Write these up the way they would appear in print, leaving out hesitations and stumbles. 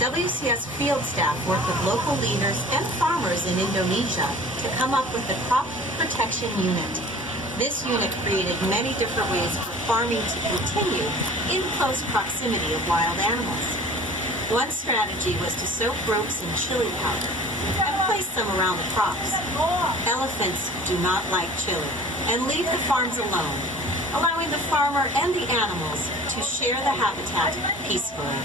WCS field staff worked with local leaders and farmers in Indonesia to come up with the Crop Protection Unit. This unit created many different ways for farming to continue in close proximity of wild animals. One strategy was to soak ropes in chili powder and place them around the crops. Elephants do not like chili and leave the farms alone, allowing the farmer and the animals to share the habitat peacefully.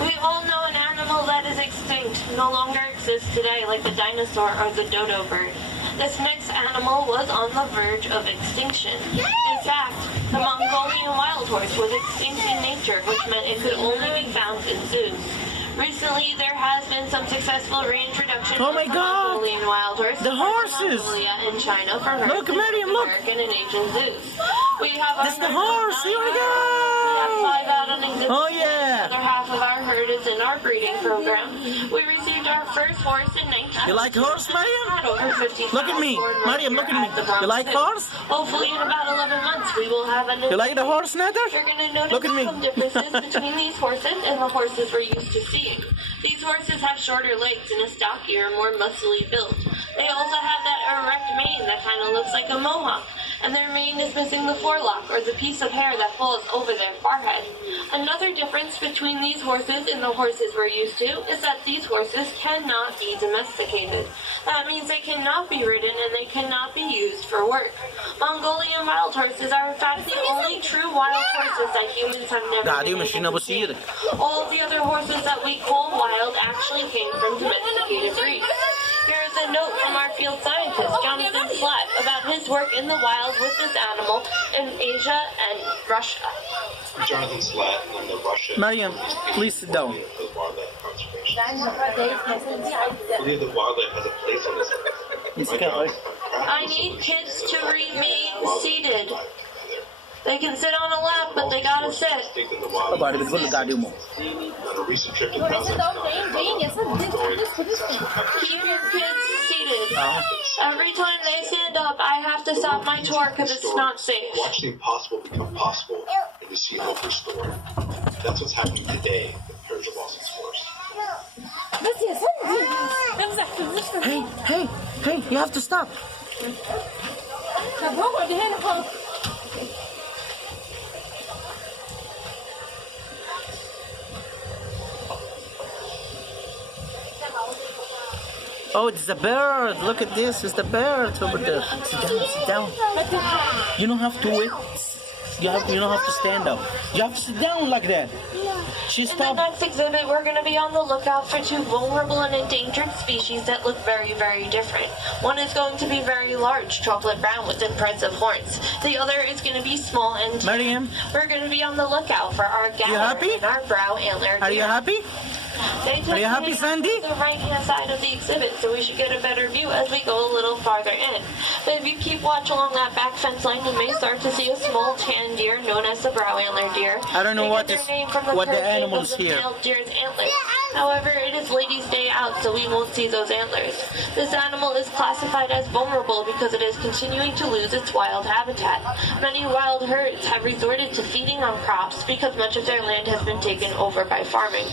We all know an animal that is extinct no longer exists today, like the dinosaur or the dodo bird. This next animal was on the verge of extinction. In fact, the Mongolian wild horse was extinct in nature, which meant it could only be found in zoos. Recently, there has been some successful reintroduction of the Mongolian wild horse the horses from Mongolia and China for herds look, Miriam, in look. American and Asian zoos. We have That's the horse. Here we go. We have 5 out on exhibit. Oh yeah. The other half of our herd is in our breeding program. We received our first horse in 19. You like horse, Mariam? Had over 50 Look at me, Mariam. Look at me. You like horse? Hopefully, in about 11 months, we will have a new. You like the horse, Nether? You're going to notice Look at me. some differences between these horses and the horses we're used to seeing. These horses have shorter legs and a stockier, more muscly build. They also have that erect mane that kind of looks like a mohawk, and their mane is missing the forelock, or the piece of hair that falls over their forehead. Another difference between these horses and the horses we're used to is that these horses cannot be domesticated. That means they cannot be ridden and they cannot be used for work. Mongolian wild horses are in fact the only true wild horses that humans have never been able to see. All of the other horses that we call wild actually came from domesticated breeds. Here is a note from our field scientist, Jonathan Slatt, about his work in the wild with this animal in Asia and Russia. I'm Jonathan Slatt, and I'm the Russian. Mariam, please sit down. I believe that wildlife has a place on this earth. I need kids to remain seated. They can sit on a lap, but they gotta sit. Keep your kids seated. Every time they stand up, I have to stop my tour because it's not safe. Watch the impossible become possible and to see hope restored. That's what's happening today with Persia Lawson's horse. Hey, you have to stop. Oh, it's the bird. Look at this. It's the bird over there. Sit down. You don't have to wait. You don't have to stand up. You have to sit down like that. She In the stopped. next exhibit, we're going to be on the lookout for 2 vulnerable and endangered species that look very, very different. One is going to be very large, chocolate brown with impressive horns. The other is going to be small and Mariam, we're going to be on the lookout for our galler happy? and our brow antler. are you happy? Are you happy, Sandy? The right-hand side of the exhibit, so we should get a better view as we go a little farther in. But if you keep watch along that back fence line, you may start to see a small tan deer known as the brow antler deer. I don't know what They is get their name from the what the curved shape animals of the here. male deer's antlers. However, it is ladies' day out, so we won't see those antlers. This animal is classified as vulnerable because it is continuing to lose its wild habitat. Many wild herds have resorted to feeding on crops because much of their land has been taken over by farming.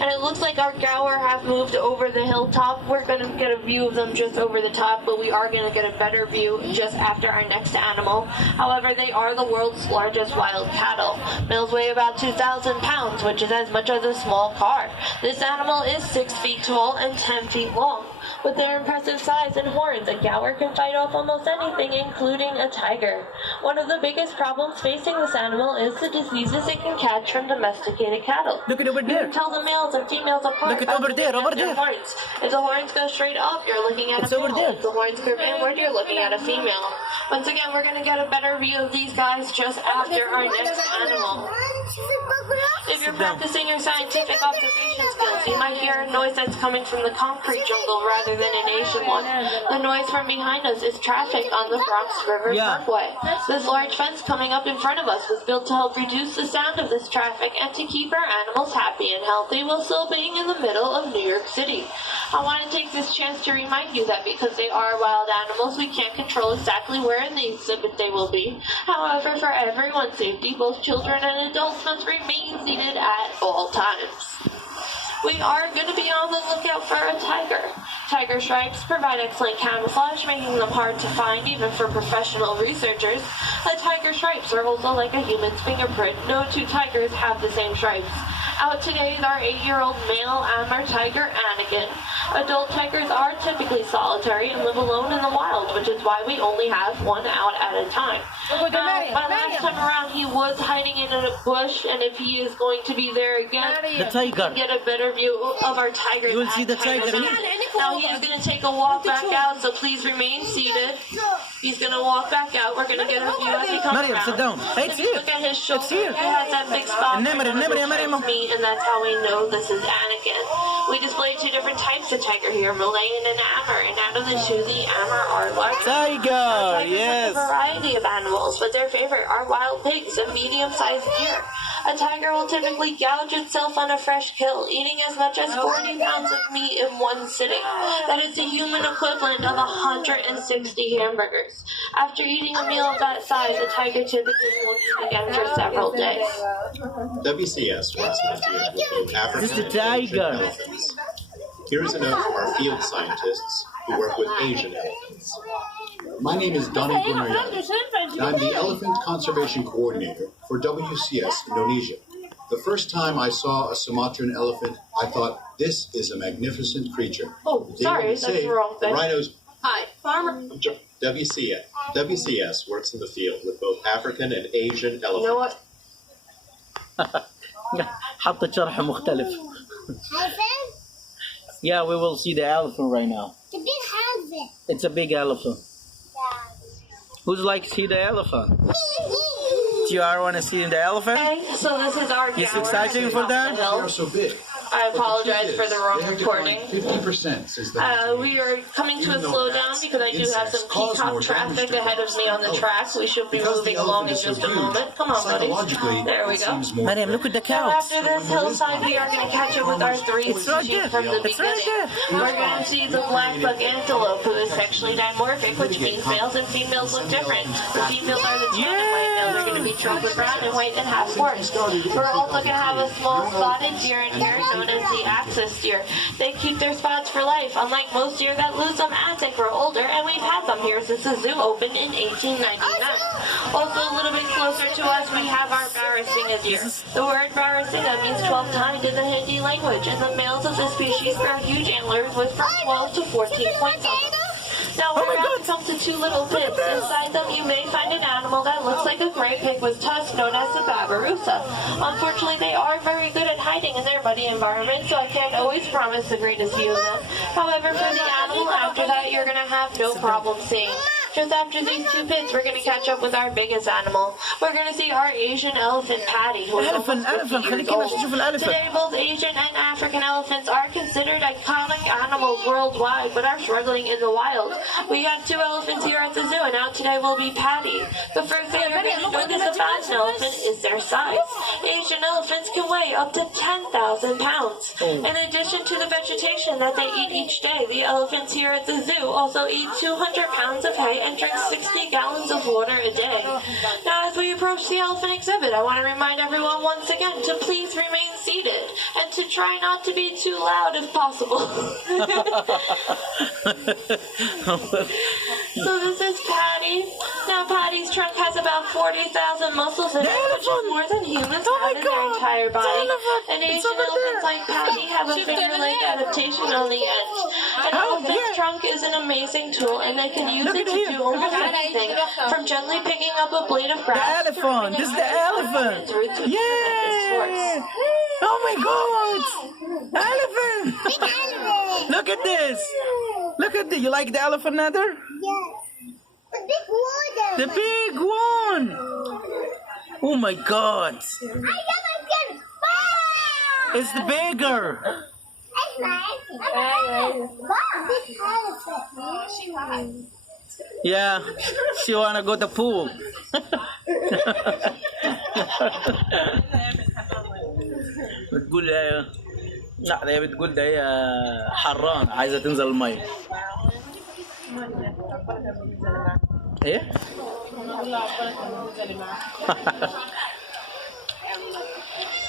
And it looks like our gaur have moved over the hilltop. We're going to get a view of them just over the top, but we are going to get a better view just after our next animal. However, they are the world's largest wild cattle. Males weigh about 2,000 pounds, which is as much as a small car. This animal is 6 feet tall and 10 feet long. With their impressive size and horns, a gaur can fight off almost anything, including a tiger. One of the biggest problems facing this animal is the diseases it can catch from domesticated cattle. Look at over You there. can tell the males and females apart. Look at by over there, looking over at their there. Horns. If the horns go straight up, you're looking at It's a over male. there. If the horns curve inward, you're looking at a female. Once again, we're going to get a better view of these guys just after our next animal. If you're practicing your scientific observation skills, you might hear a noise that's coming from the concrete jungle rather than an Asian one. The noise from behind us is traffic on the Bronx River Parkway. This large fence coming up in front of us was built to help reduce the sound of this traffic and to keep our animals happy and healthy while still being in the middle of New York City. I want to take this chance to remind you that because they are wild animals, we can't control exactly where in the exhibit they will be. However, for everyone's safety, both children and adults must remain seated at all times. We are going to be on the lookout for a tiger. Tiger stripes provide excellent camouflage, making them hard to find even for professional researchers. The tiger stripes are also like a human's fingerprint. No two tigers have the same stripes. Out today is our 8-year-old male Amur tiger, Anakin. Adult tigers are typically solitary and live alone in the wild, which is why we only have one out at a time. Last time around, he was hiding in a bush, and if he is going to be there again, The tiger. get a better view of our tiger. You will see the tiger. Now he is going to take a walk back out, so please remain seated. He's going to walk back out. We're going to get a view as he comes Mariam, around. sit down. Hey, it's If you here. look at his shoulder, It's here. he has that big spot. Nemo, right on Nemo, his Nemo. meat, and that's how we know this is Anakin. We display 2 different types of tiger here, Malayan and Amur, and out of the 2, the Amur are larger. Tiger, Tigers yes. have a variety of animals, but their favorite are wild pigs and medium-sized deer. A tiger will typically gouge itself on a fresh kill, eating as much as 40 pounds of meat in one sitting. That is the human equivalent of 160 hamburgers. After eating a meal of that size, a tiger typically won't eat again for several days. WCS works in the field with both African This is the and Asian tiger. elephants. Here is a note from our field scientists who work with Asian elephants. My name is Donny Gunaryan, and I'm the Elephant Conservation Coordinator for WCS Indonesia. The first time I saw a Sumatran elephant, I thought, this is a magnificent creature. Oh, sorry, that's the wrong thing. Rhinos. Hi, farmer. WCS works in the field with both African and Asian elephants. You know what? حطت شرح مختلف. Yeah, we will see the elephant right now. The big elephant. It's a big elephant. Who's like to see the elephant? TR want to see the elephant? Okay, so this is our It's gallery exciting for them? They are so big. I apologize for the wrong They have recording. declined 50% since the We are coming to a slowdown because I do have some peacock traffic ahead of me on the track. We should be moving along in just a moment. Come on, buddy. There we go. Mariam, look at the Now, cows. after this hillside, we are going to catch up with our 3 It's right species there. from the It's right beginning. there. We're going to see the black buck antelope, who is sexually dimorphic, which means males and females look different. The females are the tan and white males are going to be chocolate brown and white and half horse. We're also going to have a small spotted deer in here known as the axis deer. They keep their spots for life, unlike most deer that lose them as they grow older, and we've had them here since the zoo opened in 1899. Also, a little bit closer to us, we have our Barasingha deer. The word Barasingha means 12 tongued in the Hindi language, and the males of this species grow huge antlers with from 12 to 14 points on them. Now we're about to come to 2 little pits. Inside them you may find an animal that looks like a gray pig with tusks known as the babirusa. Unfortunately, they are very good at hiding in their muddy environment, so I can't always promise the greatest view of them. However, for the animal after that, you're going to have no problem seeing. Just after these 2 pits, we're going to catch up with our biggest animal. We're going to see our Asian elephant, Patty, who is almost 50 years old. Today, both Asian and African elephants are considered iconic animals worldwide, but are struggling in the wild. We have 2 elephants here at the zoo, and out today will be Patty. The first thing you're going to notice about an elephant is their size. Asian elephants can weigh up to 10,000 pounds. In addition to the vegetation that they eat each day, the elephants here at the zoo also eat 200 pounds of hay and drink 60 gallons of water a day. Now, as we approach the elephant exhibit, I want to remind everyone once again to please remain seated and to try not to be too loud if possible. So this is Patty. Now, Patty's trunk has about 40,000 muscles in it, which is more than humans have in their entire body. And Asian elephants like Patty have a finger-leg adaptation on the end. An elephant's trunk is an amazing tool, and they can use it to do almost anything, from gently picking up a blade of grass. The elephant. This is the elephant. Yeah. Oh my God. Elephant. Look at this. Look at this. You like the elephant, Nader? Yes. The big one. The big one. Oh my God. I got my big ball. It's the bigger. Big elephant. Yeah. She wanna go to the pool. بتقول لا هي بتقول ده هي حران عايزه تنزل الميه. ايه؟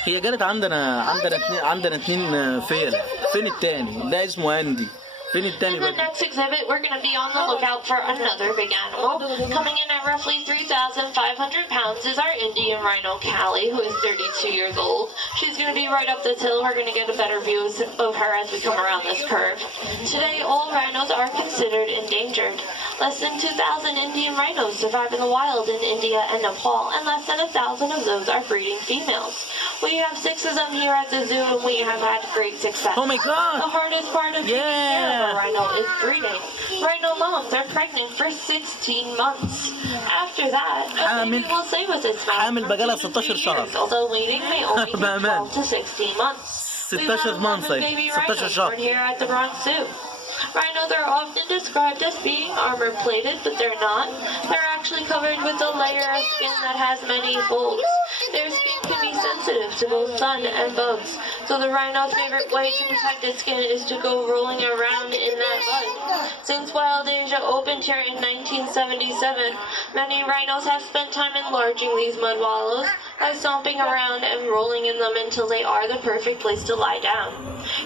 هي جالت عندنا اتنين فيل. فين التاني؟ ده اسمه اندي. فين التاني In the بقى؟ next exhibit, we're going to be on the lookout for another big animal. Coming in at roughly 3,500 pounds is our Indian rhino, Callie, who is 32 years old. She's going to be right up this hill. We're going to get a better view of her as we come around this curve. Today, all rhinos are considered endangered. Less than 2,000 Indian rhinos survive in the wild in India and Nepal, and less than 1,000 of those are breeding females. We have 6 of them here at the zoo, and we have had great success. Oh my God! The hardest part of taking care of a rhino is breeding. Rhino moms are pregnant for 16 months. After that, a baby will stay with its mom حامل for بقالها 2 to 16 3 شهر. years, although waiting may only take بأمان. 12 to 16 months. We 16 have months 11 طيب. baby 16 rhinos شهر. born here at the Bronx Zoo. Rhinos are often described as being armor-plated, but they're not. They're actually covered with a layer of skin that has many folds. Their skin can be sensitive to both sun and bugs, so the rhino's favorite way to protect its skin is to go rolling around in that mud. Since Wild Asia opened here in 1977, many rhinos have spent time enlarging these mud wallows by stomping around and rolling in them until they are the perfect place to lie down.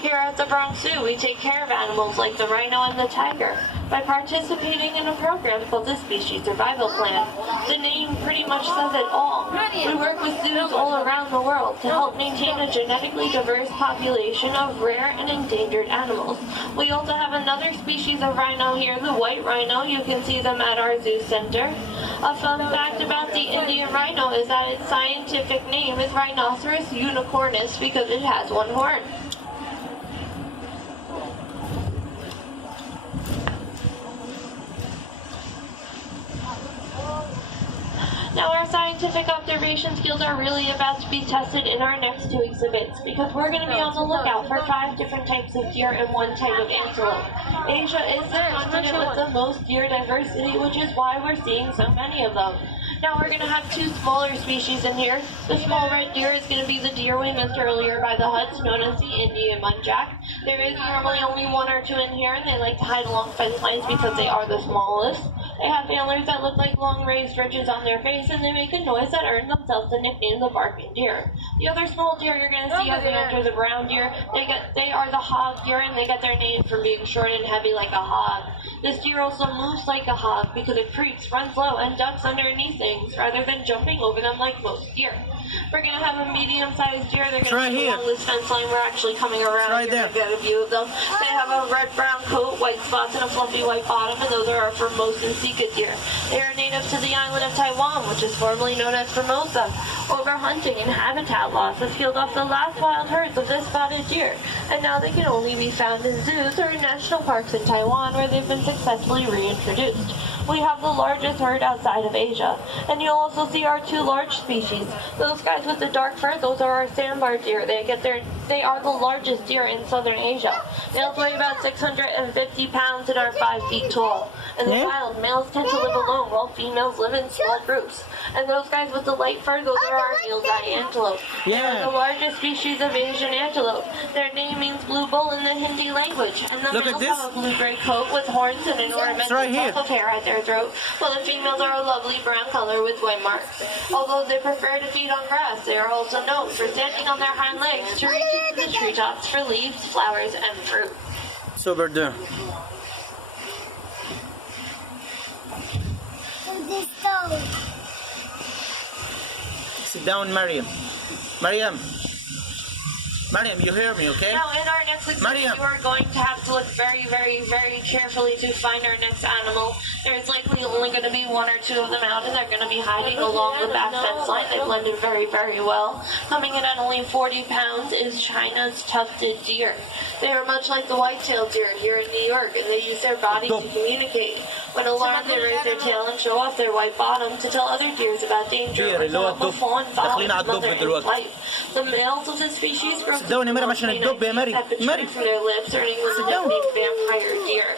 Here at the Bronx Zoo, we take care of animals like the rhino and the tiger by participating in a program called the Species Survival Plan. The name pretty much says it all. We work with zoos all around the world to help maintain a genetically diverse population of rare and endangered animals. We also have another species of rhino here, the white rhino. You can see them at our zoo center. A fun fact about the Indian rhino is that its scientific name is Rhinoceros unicornis because it has one horn. Now our scientific observation skills are really about to be tested in our next 2 exhibits because we're going to be on the lookout for 5 different types of deer and 1 type of antelope. Asia is the continent with the most deer diversity, which is why we're seeing so many of them. Now we're going to have 2 smaller species in here. The small red deer is going to be the deer we missed earlier by the huts, known as the Indian muntjac. There is normally only 1 or 2 in here, and they like to hide along fence lines because they are the smallest. They have antlers that look like long raised ridges on their face, and they make a noise that earned themselves the nickname the barking deer. The other small deer you're going to see as we enter the brown deer, they are the hog deer, and they get their name from being short and heavy like a hog. This deer also moves like a hog because it creeps, runs low, and ducks underneath things rather than jumping over them like most deer. We're going to have a medium-sized deer. They're going to be along this fence line. We're actually coming around here to get a view of them. They have a red-brown coat, white spots, and a fluffy white bottom, and those are our Formosan sika deer. They are native to the island of Taiwan, which is formerly known as Formosa. Overhunting and habitat loss has killed off the last wild herds of this spotted deer, and now they can only be found in zoos or in national parks in Taiwan where they've been successfully reintroduced. We have the largest herd outside of Asia, and you'll also see our 2 large species. Those guys with the dark fur, those are our sandbar deer. They are the largest deer in southern Asia. Males weigh about 650 pounds and are 5 feet tall. In the wild, males tend to live alone while females live in small groups. And those guys with the light fur, those are our Nilgai antelope. They are the largest species of Asian antelope. Their name means blue bull in the Hindi language. And the males have a blue-gray coat with horns and an ornamental tuft of hair at their throat, while the females are a lovely brown color with white marks. Although they prefer to feed on grass, they are also known for standing on their hind legs to reach into the treetops for leaves, flowers, and fruit. Super duper. Sit down, Mariam. Mariam, you hear me, okay? Now, in our next exhibit, you are going to have to look very, very, very carefully to find our next animal. There's likely only going to be 1 or 2 of them out, and they're going to be hiding along the back fence line. They blended very, very well. Coming in at only 40 pounds is China's tufted deer. They are much like the white-tailed deer here in New York, and they use their body to communicate. When alarmed, they raise their tail and show off their white bottom to tell other deers about danger. The fawn follows its mother in flight. The males of this species grow that from their lips, earning them the nickname vampire deer.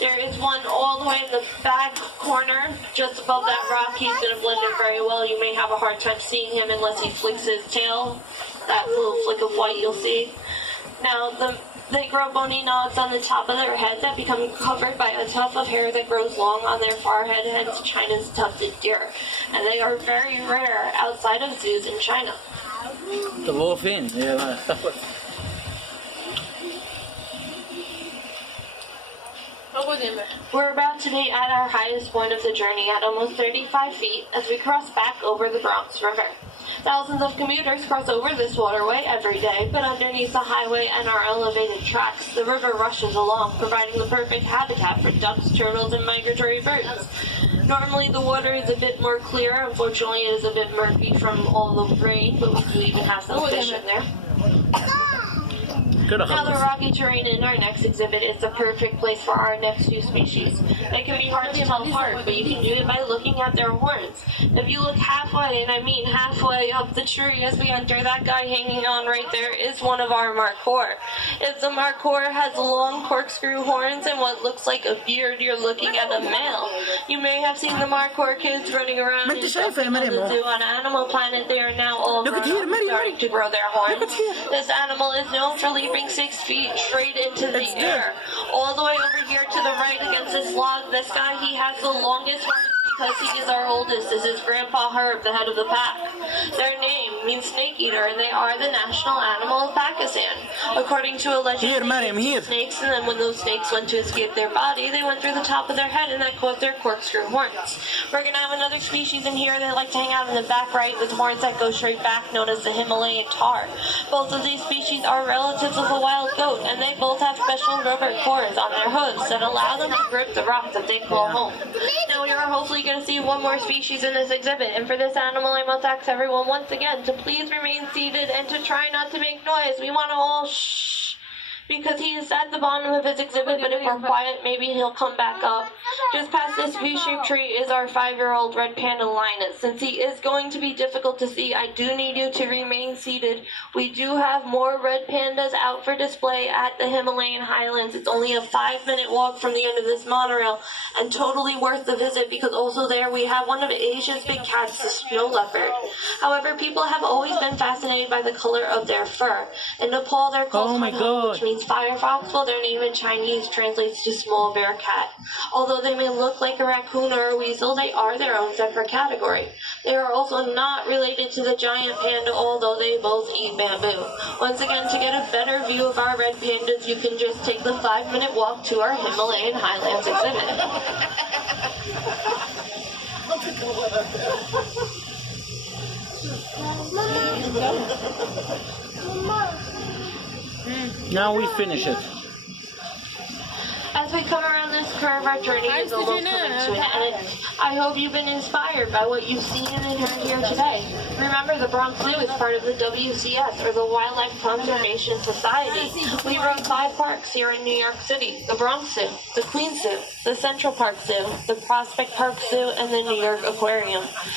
There is one all the way in the back corner, just above that rock. He's going to blend in very well. You may have a hard time seeing him unless he flicks his tail. That little flick of white you'll see. Now, they grow bony nodes on the top of their head that become covered by a tuft of hair that grows long on their forehead, hence China's tufted deer. And they are very rare outside of zoos in China. The wolf in. Yeah. We're about to be at our highest point of the journey at almost 35 feet as we cross back over the Bronx River. Thousands of commuters cross over this waterway every day, but underneath the highway and our elevated tracks, the river rushes along, providing the perfect habitat for ducks, turtles, and migratory birds. Normally the water is a bit more clear. Unfortunately, it is a bit murky from all the rain, but we do even have some fish in there. Now the rocky terrain in our next exhibit is the perfect place for our next two species. They can be hard to tell apart, but you can do it by looking at their horns. If you look halfway, and I mean halfway up the tree as we enter, that guy hanging on right there is one of our markhor. If the markhor has long corkscrew horns and what looks like a beard, you're looking at a male. You may have seen the markhor kids running around in the zoo on Animal Planet. They are now all grown up and starting to grow their horns. This animal is known for leaping 6 feet straight into the air. All the way over here to the right against this log, this guy, he has the longest horns because he is our oldest. This is Grandpa Herb, the head of the pack. Their name means snake eater, and they are the national animal of Pakistan. According to a legend, snakes, and then when those snakes went to escape their body, they went through the top of their head, and that caught their corkscrew horns. We're going to have another species in here that like to hang out in the back right with horns that go straight back, known as the Himalayan tar. Both of these species are relatives of the wild goat, and they both have special rubber cords on their hooves that allow them to grip the rock that they call home. Now we are hopefully going to see one more species in this exhibit, and for this animal I must ask everyone once again to please remain seated and to try not to make noise. We want to all shh, because he is at the bottom of his exhibit, but if we're quiet, maybe he'll come back up. Just past this V-shaped tree is our 5-year-old red panda Linus. Since he is going to be difficult to see, I do need you to remain seated. We do have more red pandas out for display at the Himalayan Highlands. It's only a 5-minute walk from the end of this monorail, and totally worth the visit because also there we have one of Asia's big cats, the snow leopard. However, people have always been fascinated by the color of their fur. In Nepal, they're called Hana, which means firefox, while their name in Chinese translates to small bear cat. Although they may look like a raccoon or a weasel, they are their own separate category. They are also not related to the giant panda, although they both eat bamboo. Once again, to get a better view of our red pandas, you can just take the 5-minute walk to our Himalayan Highlands exhibit. Now we finish it. As we come around this curve, our journey is almost coming to an end. I hope you've been inspired by what you've seen and heard here today. Remember, the Bronx Zoo is part of the WCS, or the Wildlife Conservation Society. We run 5 parks here in New York City: the Bronx Zoo, the Queens Zoo, the Central Park Zoo, the Prospect Park Zoo, and the New York Aquarium.